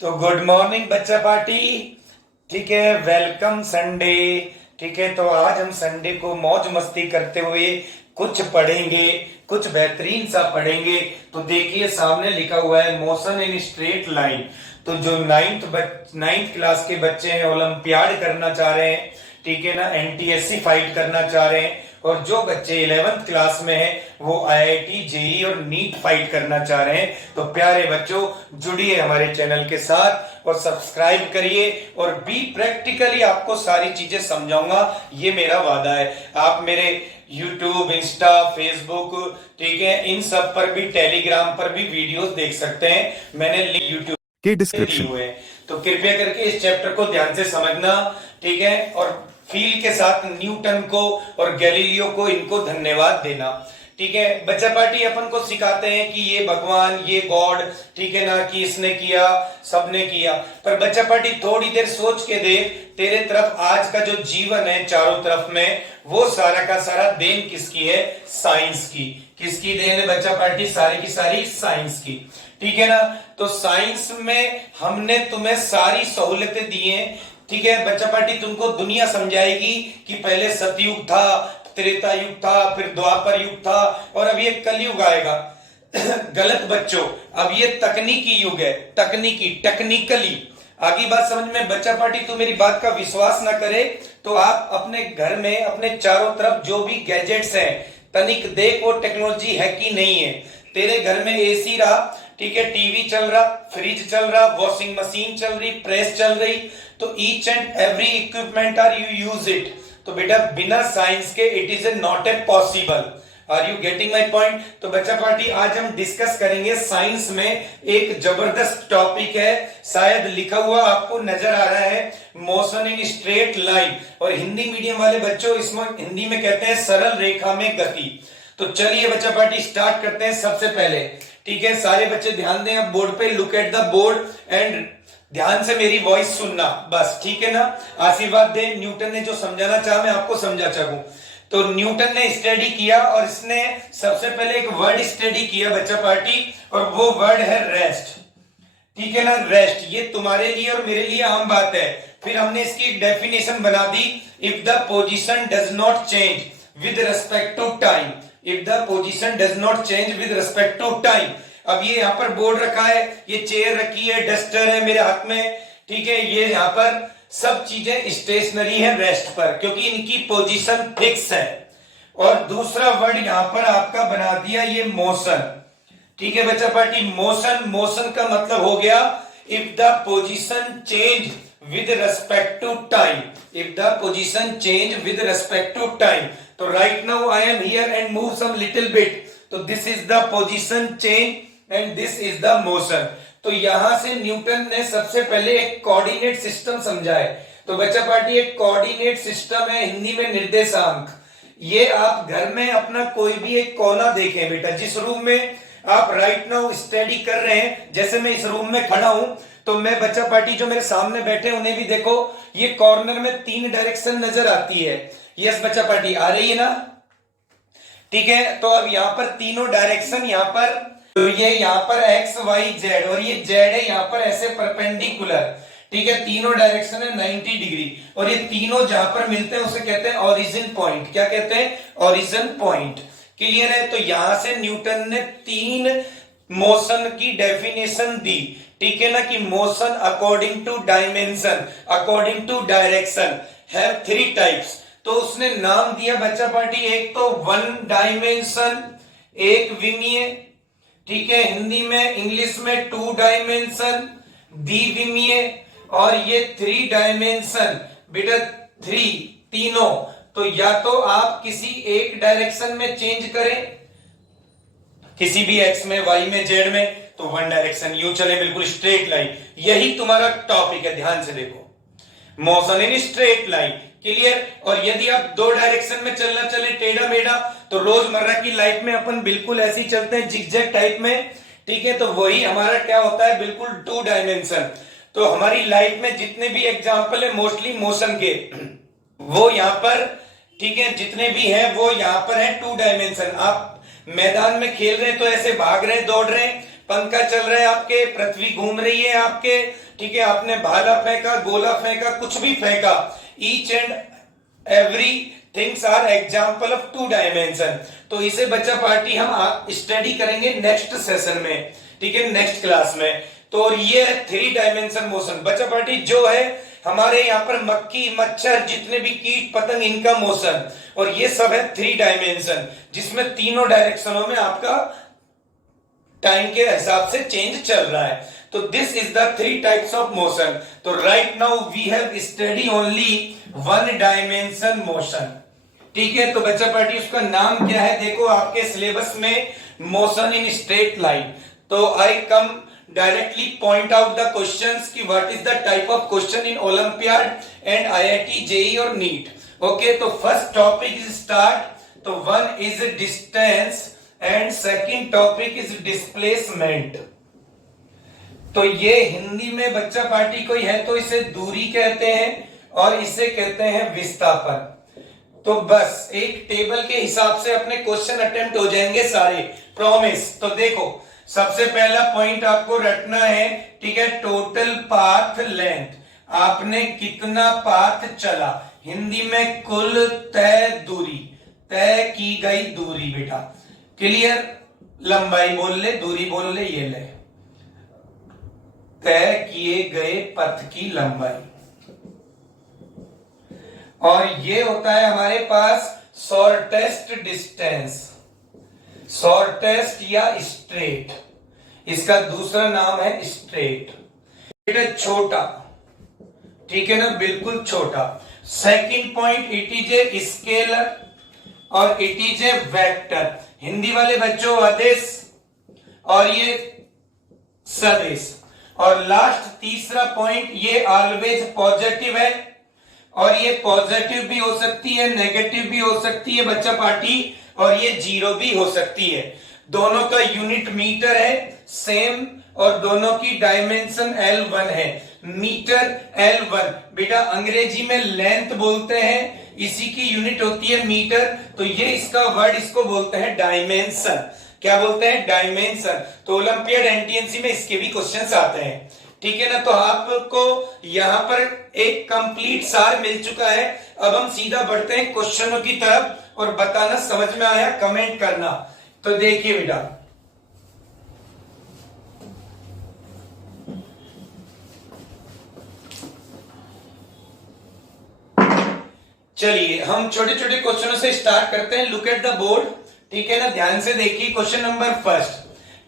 तो good morning बच्चा party. ठीक है, वेलकम संडे। ठीक है, तो आज हम संडे को मौज मस्ती करते हुए कुछ पढ़ेंगे, कुछ बेहतरीन सा पढ़ेंगे। तो देखिए सामने लिखा हुआ है मोशन इन स्ट्रेट लाइन। तो जो नाइन्थ क्लास के बच्चे हैं ओलंपियाड करना चाह रहे हैं, ठीक है ना, एनटीएससी फाइट करना चाह रहे हैं, और जो बच्चे 11th क्लास में हैं वो आईआईटी जेई और नीट फाइट करना चाह रहे हैं, तो प्यारे बच्चों जुड़िए हमारे चैनल के साथ और सब्सक्राइब करिए। और भी प्रैक्टिकली आपको सारी चीजें समझाऊंगा, ये मेरा वादा है। आप मेरे यूट्यूब, इंस्टा, फेसबुक, ठीक है, इन सब पर भी, टेलीग्राम पर भी वीडियोस देख सकते हैं। मैंने लिंक यूट्यूब के डिस्क्रिप्शन हुए हैं, तो कृपया करके इस चैप्टर को ध्यान से समझना। ठीक है, और फील के साथ न्यूटन को और गैलीलियो को, इनको धन्यवाद देना। ठीक है, बच्चा पार्टी अपन को सिखाते हैं कि ये भगवान, ये गॉड, ठीक है ना, कि इसने किया, सबने किया। पर बच्चा पार्टी थोड़ी देर सोच के देख, तेरे तरफ आज का जो जीवन है चारों तरफ में, वो सारा का सारा देन किसकी है? साइंस की। किसकी देन है बच्चा पार्टी? सारी की सारी साइंस की। ठीक है ना, तो साइंस में हमने तुम्हें सारी सहूलतें दी हैं। ठीक है बच्चा पार्टी, तुमको दुनिया समझाएगी कि पहले सतयुग था, त्रेता युग था, फिर द्वापर युग था, और अब ये कलयुग आएगा। गलत बच्चों, अब ये तकनीकी युग है, तकनीकी, टेक्निकली। आगे बात समझ में? बच्चा पार्टी तू मेरी बात का विश्वास ना करे तो आप अपने घर में, अपने चारों तरफ जो भी गैजेट्स हैं, तनिक देख वो टेक्नोलॉजी है कि नहीं है। तेरे घर में एसी रहा, ठीक है, टीवी चल रहा, फ्रिज चल रहा, वॉशिंग मशीन चल रही, प्रेस चल रही, तो each and every equipment are you use it. तो बेटा बिना साइंस के it is not a possible. Are you getting my point? तो बच्चा पार्टी आज हम डिस्कस करेंगे साइंस में एक जबरदस्त टॉपिक है, शायद लिखा हुआ आपको नजर आ रहा है, मोशन इन स्ट्रेट लाइन। और हिंदी मीडियम वाले बच्चों इसमें हिंदी में कहते हैं सरल रेखा में गति। तो चलिए बच्चा पार्टी स्टार्ट करते हैं। सबसे पहले, ठीक है, सारे बच्चे ध्यान दें अब बोर्ड पे, look at the board and ध्यान से मेरी वॉइस सुनना बस, ठीक है ना। आशीर्वाद दे, न्यूटन ने जो समझाना चाहा मैं आपको समझा सकूं। तो न्यूटन ने स्टडी किया और इसने सबसे पहले एक वर्ड स्टडी किया बच्चा पार्टी, और वो वर्ड है रेस्ट। ठीक है ना, रेस्ट। ये तुम्हारे लिए और मेरे लिए आम बात है। फिर हमने इसकी एक डेफिनेशन बना दी, if the position does not change with respect to time. If the position does not change with respect to time. अब ये यहाँ पर बोर्ड रखा है, ये चेयर रखी है, डस्टर है मेरे हाथ में, ठीक है, ये यहाँ पर सब चीजें स्टेशनरी है रेस्ट पर, क्योंकि इनकी पोजीशन फिक्स है। और दूसरा वर्ड यहाँ पर आपका बना दिया ये मोशन। ठीक है बच्चा पार्टी, मोशन, मोशन का मतलब हो गया if the position change with respect to time. If the position change with respect to time. तो right now I am here and move some little bit, तो this is the position change and this is the motion. तो यहां से Newton ने सबसे पहले एक coordinate system समझा है। तो बच्चा पार्टी एक कोऑर्डिनेट सिस्टम है, हिंदी में निर्देशांक। ये आप घर में अपना कोई भी एक कोना देखें बेटा, जिस रूम में आप राइट नाउ स्टडी कर रहे हैं, जैसे मैं इस रूम में खड़ा हूं, तो मैं बच्चा पार्टी जो मेरे सामने बैठे उन्हें भी देखो, ये कॉर्नर में 3 डायरेक्शन नजर आती है। यस बच्चा पार्टी आ रही है ना? ठीक है, तो अब यहाँ पर तीनों डायरेक्शन, यहाँ पर तो ये यहाँ पर एक्स वाई जेड, और ये जेड है यहाँ पर ऐसे परपेंडिकुलर। ठीक है, तीनों डायरेक्शन है 90 डिग्री, और ये तीनों जहां पर मिलते हैं उसे कहते हैं ओरिजिन पॉइंट। क्या कहते हैं? Origin point. क्लियर है? तो यहां से न्यूटन ने 3 मोशन की डेफिनेशन दी। ठीक है ना, कि motion according to dimension, according to direction have 3 types. तो उसने नाम दिया बच्चा पार्टी, एक तो 1 डायमेंशन, एक विमीय, ठीक है, हिंदी में, इंग्लिश में 2 डायमेंशन, द्विविमीय, और ये 3 डायमेंशन। बेटा 3, तीनों। तो या तो आप किसी एक डायरेक्शन में चेंज करें, किसी भी एक्स में, वाई में, जेड में, तो 1 डायरेक्शन, यूं चले बिल्कुल स्ट्रेट लाइन। यही तुम्हारा टॉपिक है, ध्यान से देखो, motion in straight line. Clear? और यदि आप 2 डायरेक्शन में चलना चले टेढ़ा मेढ़ा, तो रोजमर्रा की लाइफ में अपन बिल्कुल ऐसे ही चलते हैं, जिगजैग टाइप में। ठीक है, तो वही हमारा क्या होता है, बिल्कुल 2 डायमेंशन। तो हमारी लाइफ में जितने भी एग्जाम्पल है मोस्टली मोशन के, वो यहाँ पर, ठीक है, जितने भी हैं वो यहाँ पर है 2 डायमेंशन। आप मैदान में खेल रहे हैं तो ऐसे भाग रहे हैं, दौड़ रहे हैं, पंखा चल रहा है आपके, पृथ्वी घूम रही है आपके, ठीक है, आपने भाला फेंका, गोला फेंका, कुछ भी फेंका, each and every things are example of two dimension. तो इसे बच्चा पार्टी हम स्टडी करेंगे नेक्स्ट सेशन में, ठीक है, नेक्स्ट क्लास में। तो ये है 3 डायमेंशन मोशन। बच्चा पार्टी जो है हमारे यहाँ पर मक्खी, मच्छर, जितने भी कीट पतंग, इनका मोशन, और ये सब है 3 डायमेंशन, जिसमें तीनों डायरेक्शनों में आपका टाइम के हिसाब से चेंज चल रहा है। तो this is the 3 types of motion. तो right now we have study only 1 dimension motion, ठीक है। तो बच्चा पार्टी उसका नाम क्या है, देखो आपके सिलेबस में मोशन इन स्ट्रेट लाइन। तो I come directly point out the questions कि what is the type of question in olympiad and IIT, JEE और नीट। ओके, तो फर्स्ट टॉपिक इज स्टार्ट। तो 1 is distance and second topic is displacement. तो ये हिंदी में बच्चा party कोई है तो इसे दूरी कहते हैं और इसे कहते हैं विस्थापन। तो बस एक टेबल के हिसाब से अपने क्वेश्चन अटेम्प्ट हो जाएंगे सारे, प्रॉमिस। तो देखो सबसे पहला पॉइंट आपको रटना है, ठीक है, टोटल पाथ लेंथ, आपने कितना पाथ चला, हिंदी में कुल तय दूरी, तय की गई दूरी। बेटा क्लियर, लंबाई बोल ले, दूरी बोल ले, ये ले, तय किए गए पथ की लंबाई। और ये होता है हमारे पास शॉर्टेस्ट डिस्टेंस, शॉर्टेस्ट या स्ट्रेट, इसका दूसरा नाम है स्ट्रेट। बेटा छोटा, ठीक है ना, बिल्कुल छोटा। Second point, it is a scalar और it is a vector. Hindi वाले बच्चों आदेश और ये सदिश। और लास्ट तीसरा पॉइंट, ये ऑलवेज पॉजिटिव है और ये पॉजिटिव भी हो सकती है, नेगेटिव भी हो सकती है बच्चा पार्टी, और ये 0 भी हो सकती है। दोनों का यूनिट मीटर है सेम, और दोनों की डायमेंशन L1 है, मीटर L1। बेटा अंग्रेजी में लेंथ बोलते हैं, इसी की यूनिट होती है मीटर। तो ये इसका वर्ड, इसको बोलते हैं डायमेंशन। क्या बोलते हैं, डायमेंशन। तो ओलंपियाड एनटीएनसी में इसके भी क्वेश्चंस आते हैं, ठीक है ना। तो आपको यहां पर एक कंप्लीट सार मिल चुका है। अब हम सीधा बढ़ते हैं क्वेश्चनों की तरफ, और बताना समझ में आया कमेंट करना। तो देखिए बेटा, चलिए हम छोटे छोटे क्वेश्चनों से स्टार्ट करते हैं। लुक एट द बोर्ड, ठीक है ना, ध्यान से देखिए। क्वेश्चन नंबर फर्स्ट,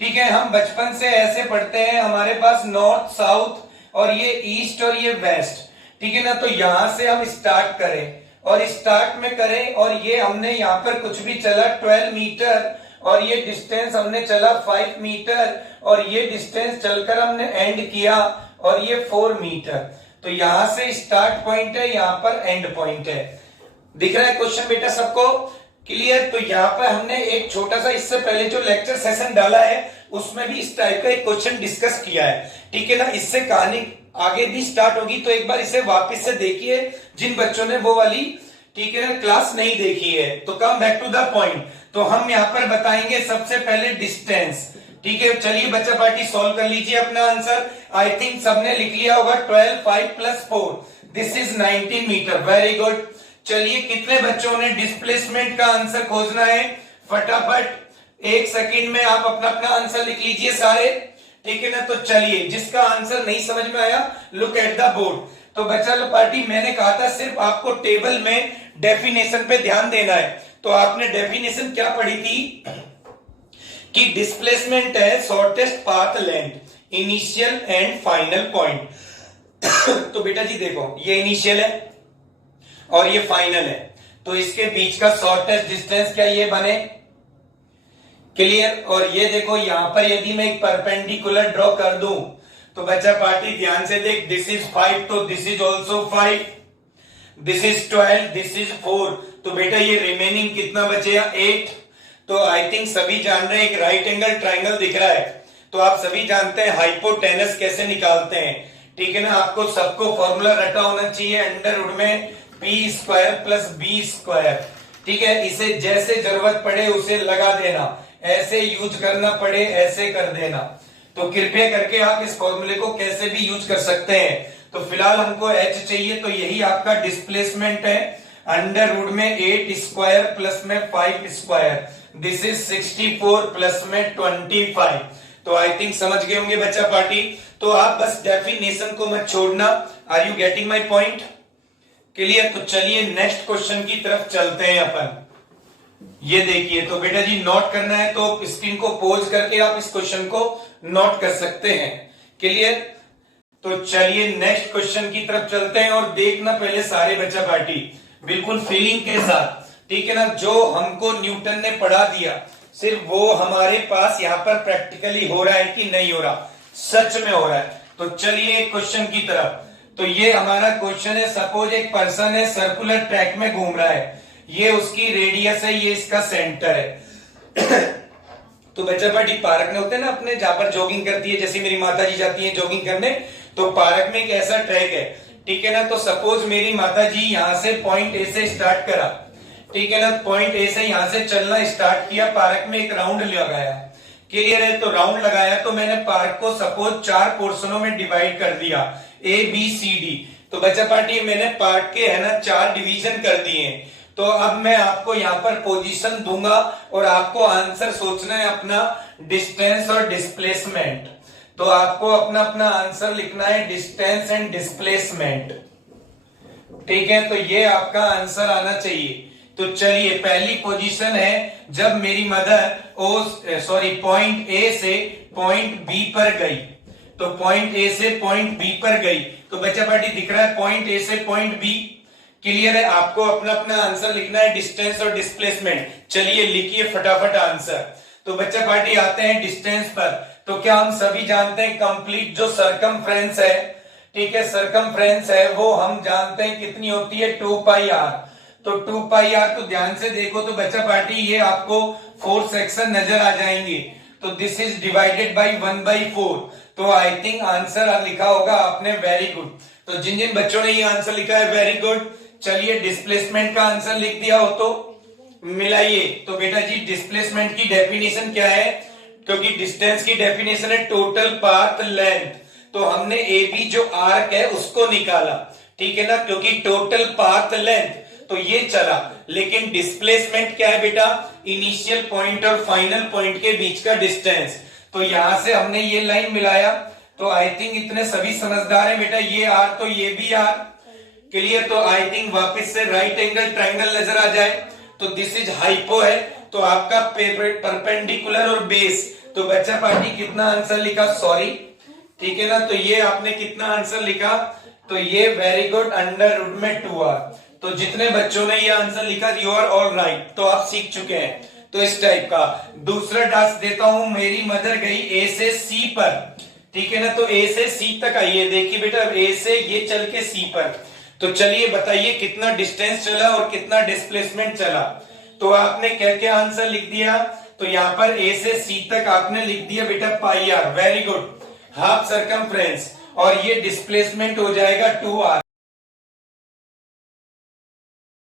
ठीक है, हम बचपन से ऐसे पढ़ते हैं, हमारे पास नॉर्थ, साउथ और ये ईस्ट और ये वेस्ट, ठीक है ना। तो यहां से हम स्टार्ट करें और स्टार्ट में करें, और ये हमने यहाँ पर कुछ भी चला 12 मीटर, और ये डिस्टेंस हमने चला 5 मीटर, और ये डिस्टेंस चलकर हमने एंड किया, और ये 4 मीटर। तो यहां से स्टार्ट पॉइंट है, यहां पर एंड पॉइंट है। दिख रहा है क्वेश्चन बेटा सबको, क्लियर। तो यहाँ पर हमने एक छोटा सा, इससे पहले जो लेक्चर सेशन डाला है उसमें भी इस टाइप का एक क्वेश्चन डिस्कस किया है, ठीक है ना। इससे कहानी आगे भी स्टार्ट होगी, तो एक बार इसे वापस से देखिए जिन बच्चों ने वो वाली, ठीक है ना, क्लास नहीं देखी है। तो come back to the point. तो हम यहाँ पर बताएंगे सबसे पहले डिस्टेंस, ठीक है। चलिए बच्चा पार्टी सॉल्व कर लीजिए अपना आंसर। आई थिंक सबने लिख लिया होगा 12, 5 + 4, this is 19 metre. Very good. चलिए कितने बच्चों ने डिस्प्लेसमेंट का आंसर खोजना है, फटाफट 1 सेकंड में आप अपना अपना आंसर लिख लीजिए सारे, ठीक है ना। तो चलिए, जिसका आंसर नहीं समझ में आया, लुक एट द बोर्ड। तो बच्चा पार्टी, मैंने कहा था सिर्फ आपको टेबल में डेफिनेशन पे ध्यान देना है। तो आपने डेफिनेशन क्या पढ़ी थी कि डिस्प्लेसमेंट है shortest path length, initial and final point. तो बेटा जी देखो, ये इनिशियल है और ये फाइनल है, तो इसके बीच का शॉर्टेस्ट डिस्टेंस क्या ये बने, क्लियर। और ये देखो यहां पर यदि मैं एक परपेंडिकुलर ड्रॉ कर दूं, तो बच्चा पार्टी ध्यान से देख, दिस इज 5, तो this is also 5, this is 12, this is 4। तो बेटा ये रिमेनिंग कितना बचेगा, 8। तो आई थिंक सभी जान रहे हैं एक राइट एंगल ट्राइंगल दिख रहा है, तो आप सभी जानते हैं हाइपोटेनस कैसे निकालते हैं, ठीक है ना। आपको सबको फॉर्मूला रटा होना चाहिए, अंडर रूट में p² + b², ठीक है। इसे जैसे जरूरत पड़े उसे लगा देना, ऐसे यूज करना पड़े ऐसे कर देना, तो कृपया करके आप इस फॉर्मूले को कैसे भी यूज कर सकते हैं। तो फिलहाल हमको h चाहिए, तो यही आपका डिस्प्लेसमेंट है, अंडर रूट में 8 स्क्वायर प्लस में 5 स्क्वायर, दिस इज 64 प्लस में 25। तो आई थिंक समझ गए होंगे बच्चा पार्टी। तो आप बस डेफिनेशन को मत छोड़ना। Are you getting my point? Clear? तो चलिए नेक्स्ट क्वेश्चन की तरफ चलते हैं अपन। ये देखिए, तो बेटा जी नोट करना है तो स्क्रीन को पॉज करके आप इस क्वेश्चन को नोट कर सकते हैं। क्लियर? तो चलिए नेक्स्ट क्वेश्चन की तरफ चलते हैं और देखना पहले सारे बच्चा पार्टी बिल्कुल फीलिंग के साथ, ठीक है ना। जो हमको न्यूटन ने पढ़ा दिया सिर्फ वो हमारे पास यहाँ पर प्रैक्टिकली हो रहा है कि नहीं हो रहा, सच में हो रहा है। तो चलिए क्वेश्चन की तरफ। तो ये हमारा क्वेश्चन है, सपोज एक पर्सन है सर्कुलर ट्रैक में घूम रहा है, ये उसकी रेडियस है, ये इसका सेंटर है। तो बच्चा पार्टी पार्क में होते हैं ना अपने, जहां पर जॉगिंग करती है, जैसे मेरी माता जी जाती है जॉगिंग करने, तो पार्क में एक ऐसा ट्रैक है, ठीक है ना। तो सपोज मेरी माता जी यहां से पॉइंट ए से स्टार्ट करा, ठीक है ना, पॉइंट ए से यहां से चलना स्टार्ट किया, पार्क में एक राउंड लगाया। क्लियर है? तो राउंड लगाया तो मैंने पार्क को सपोज 4 पोर्शनों में डिवाइड कर दिया, ए बी सी डी। तो बच्चा पार्टी मैंने पार्क के है ना 4 डिवीजन कर दिए। तो अब मैं आपको यहाँ पर पोजीशन दूंगा और आपको आंसर सोचना है अपना डिस्टेंस और डिस्प्लेसमेंट। तो आपको अपना अपना आंसर लिखना है डिस्टेंस एंड डिस्प्लेसमेंट, ठीक है। तो ये आपका आंसर आना चाहिए। तो चलिए पहली पोजीशन है, जब मेरी मदर पॉइंट ए से पॉइंट बी पर गई, तो पॉइंट ए से पॉइंट बी पर गई, तो बच्चा पार्टी दिख रहा है पॉइंट ए से पॉइंट बी। क्लियर है? आपको अपना अपना आंसर लिखना है डिस्टेंस और डिस्प्लेसमेंट। चलिए लिखिए फटाफट आंसर। तो बच्चा पार्टी आते हैं डिस्टेंस पर। तो क्या हम सभी जानते हैं कंप्लीट जो सरकमफ्रेंस है, ठीक है, सरकमफ्रेंस है वो हम जानते हैं कितनी होती है 2 पाई आर। तो 2 पाई आर, तो ध्यान से देखो तो बच्चा पार्टी ये आपको 4 सेक्शन नजर आ जाएंगे। तो दिस इज डिवाइडेड बाई 1/4। तो आई थिंक आंसर लिखा होगा आपने, वेरी गुड। तो जिन जिन बच्चों ने ये आंसर लिखा है वेरी गुड। चलिए डिस्प्लेसमेंट का आंसर लिख दिया हो तो मिलाइए। तो बेटा जी डिस्प्लेसमेंट की डेफिनेशन क्या है? क्योंकि डिस्टेंस की डेफिनेशन है टोटल पाथ लेंथ, तो हमने ए बी जो आर्क है उसको निकाला, ठीक है ना, क्योंकि टोटल पाथ लेंथ तो ये चला। लेकिन डिस्प्लेसमेंट क्या है बेटा? इनिशियल पॉइंट और फाइनल पॉइंट के बीच का डिस्टेंस। तो यहां से हमने ये लाइन मिलाया। तो आई थिंक इतने सभी समझदार है बेटा, ये आर तो ये भी आर। क्लियर? तो आई थिंक वापस से राइट एंगल ट्रायंगल नजर आ जाए। तो दिस इज हाइपो है, तो आपका परपेंडिकुलर और बेस। तो बच्चा पार्टी कितना आंसर लिखा? सॉरी, ठीक है ना। तो ये आपने कितना आंसर लिखा? तो ये वेरी गुड, अंडर रूट में 2r। तो जितने बच्चों ने ये आंसर लिखा यू आर ऑल राइट, तो आप सीख चुके हैं। तो इस टाइप का दूसरा टास्क देता हूं। मेरी मदर गई ए से सी पर, ठीक है ना, तो ए से सी तक आइए। देखिए बेटा ए से ये चल के सी पर, तो चलिए बताइए कितना डिस्टेंस चला और कितना डिस्प्लेसमेंट चला। तो आपने क्या क्या आंसर लिख दिया? तो यहाँ पर ए से सी तक आपने लिख दिया बेटा pi r, very good, half circumference, और ये डिस्प्लेसमेंट हो जाएगा 2r।